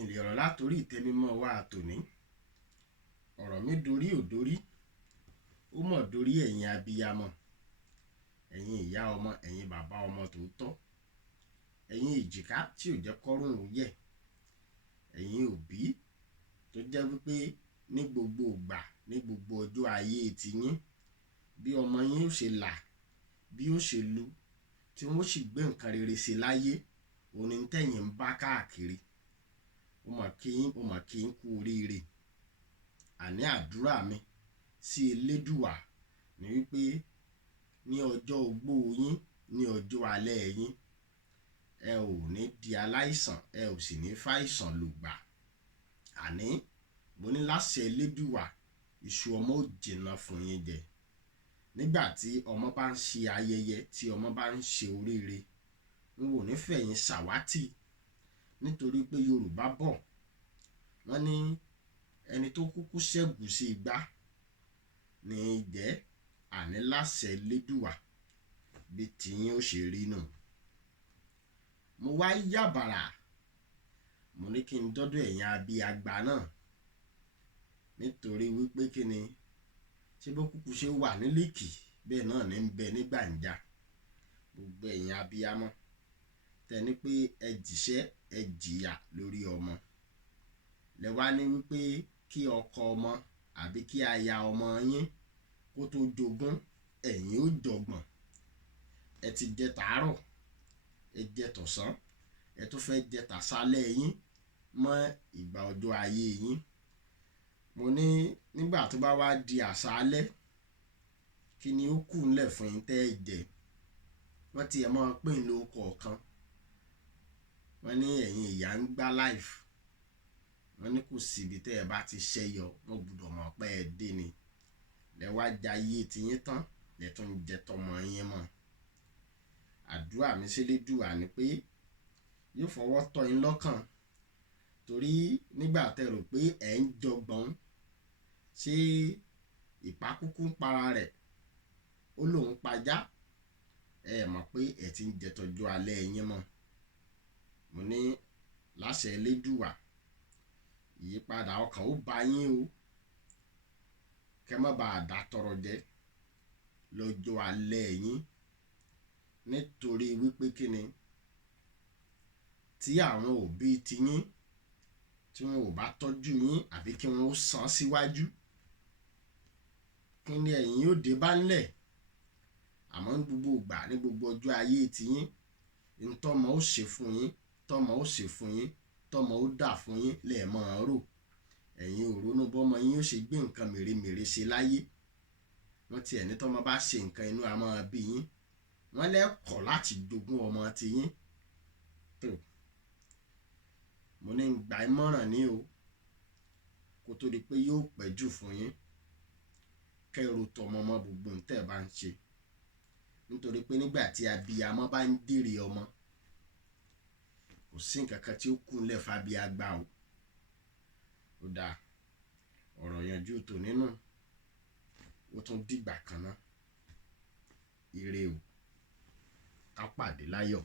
ìjìnlẹ̀ ọ̀rọ̀ látòrí ìtẹ́mímọ́ wa tòní. Ọ̀rọ̀ mi dorí ò dorí, ó mọ̀ dorí ẹ̀yin abiyamọ, ẹ̀yin ìyá ọmọ, ẹ̀yin bàbá ọmọ tòótọ́, ẹ̀yin èjìká tí ò jẹ́ kọ́rùn ún yẹ̀, ẹ̀yin òbí tó jẹ́ wípé ní gbogbo ìgbà, ní gbogbo ọjọ́ ayé tiyín, bí ọmọ yín ó ṣe là, bí ó ṣe lu, tí wọ́n sì gbé nǹkan rere ṣe láyé, òní tẹ̀yìn ń bá káàkiri. Ó mà kí n kú oríire. Àní àdúrà mi sí Elédùà ni wípé ní ọjọ́ ogbó yín, ní ọjọ́ alẹ́ yín, ẹ ò ní di aláìsàn, ẹ ò sì ní fàìsàn lùgbà. Àní mo ní láṣẹ Elédùà, iṣu ọmọ ò jìnnà fún yín jẹ. Nígbà tí ọmọ bá ń ṣe ayẹyẹ, tí ọmọ bá ń ṣe oríire, n ò ní fẹ̀yìn ṣàwátì, nítorí pé Yorùbá bọ̀ wọ́n ní ẹni tó kúkú ṣẹ́gun sí igbá ní jẹ́. Àní láṣẹ Elédùà bí tiyín ó ṣe rí nù. Mo wá yàbàrà, mo ní kí n dọ́dọ̀ ẹ̀yin Abi'agba náà, nítorí wípé kí ni, ṣé bó kúkú ṣe wà ní Líkì bẹ́ẹ̀ náà ní ń bẹ ní Gbàǹjà. Gbogbo ẹ̀yin abiyamọ tẹni pé ẹ jìṣẹ́ ẹ jìyà lórí ọmọ, lẹ wá ní wípé kí ọkọ ọmọ àbí kí aya ọmọ yín kó tó jogún, ẹ̀yin ó jọgbọ̀n. Ẹ ti jẹ tàárọ̀, ẹ jẹ tọ̀sán, ẹ tó fẹ́ jẹ tàṣálẹ́ yín mọ́ ìgbà ọjọ́ ayé yín. Mo ní nígbà tó bá wá di àṣálẹ́, kí ni ó kù ńlẹ̀ fún yín tẹ́ ẹ jẹ? Wọ́n ti ẹ̀ mọ́ pín in lórúkọ kan. Wọ́n ní ẹ̀yin ìyá ń gbá life. Wọ́n ní kò síbi tẹ́ ẹ bá ti ṣẹ́yọ, wọ́n gbọ́dọ̀ mọ̀ pé ẹ dé ni. Lẹ wá jayé tiyín tán, lẹ tún ń jẹ tọmọ yín mọ́. Àdúrà mi sí Elédùà ni pé yóò fọwọ́ tọ́ yín lọ́kàn, torí nígbà tẹ́ rò pé ẹ̀ ń jọgbọ́n, ṣé ìpakúkú ń para rẹ̀, ó lòun pajá, ẹ mọ̀ pé ẹ ti ń jẹ tọjú alẹ́ yín mọ́. Mo ní láṣẹ Elédùà, ìyípadà ọkàn ó bá yín o, kẹ́ má bàa dá tọrọ jẹ lọ́jọ́ alẹ́ yín, nítorí wípé kí ni, tí àwọn òbí tiyín tí wọn ò bá tọ́jú yín àbí kí wọn ó san síwájú, kí ni ẹ̀yin yóò dé bá ńlẹ̀? Àmọ́ ní gbogbo ìgbà, ní gbogbo ọjọ́ ayé tiyín, ntọ́mọ ó ṣe fún yín, tọ́mọ ó ṣe fún yín, tọ́mọ ó dà fún yín lẹ́ẹ̀mọ́ rò. Ẹ̀yin ò ronú bọ́mọ yín ó ṣe gbé nǹkan mèremère ṣe láyé. Wọ́n ti ẹ̀ ní tọ́mọ bá ṣe nǹkan inú a máa bí yín. Wọ́n lẹ́kọ̀ọ́ láti jogún ọmọ tiyín. Tó, mo ní ń gba ìmọ̀ràn ní o, kó tó di pé yóò pẹ́ jù fún yín. Kẹ́rù tọmọ mọ́ gbogbo ntẹ́ ẹ bá ń ṣe. Nítorí pé nígbà tí abiyamọ bá ń dèrè ọmọ, kò sí nǹkan kan tí ó kù ńlẹ̀ f'Abi'agba o. Ó dáa, ọ̀rọ̀ yanjú tò nínú, ó tún dìgbà kan náà. Ire o, ká pàdé láyọ̀.